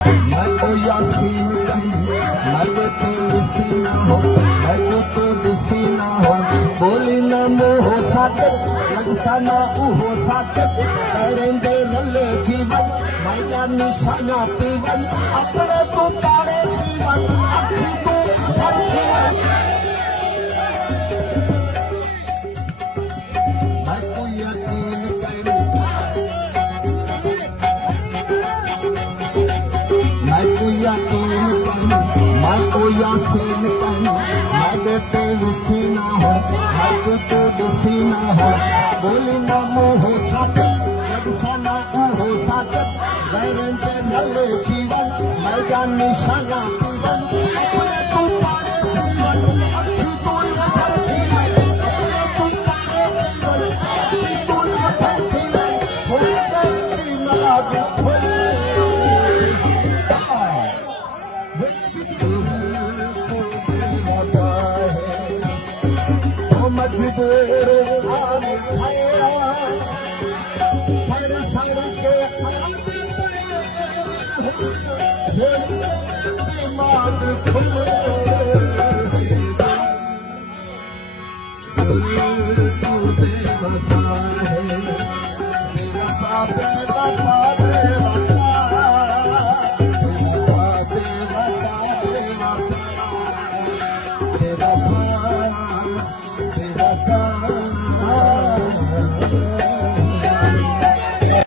मैं तो यासीन मैं तो दिसी ना हो मैं तो दिसी ना हो बोली न मोह साकत लगता ना उहो साकत करेंगे रले जीवन मैया निशाना पीवन अपने तो तारे जीवन अखी तो जीवन मैं तो यकीन करी मैं तो यकीन करी मैं तो यासीन करी मैं देते विसी ना हो मैं तो दिसी ना हो बोली ना मोह साकत लगता ना उहो साकत गैरेंगे नले जीवन मैया निशाना पीवन अपने तो तारे जीवन अखी तो जीवन अपने तो तारे जीवन अखी तो जीवन हो गई मला खोले मजबूर आने खाया सर सर के दिमाग खुले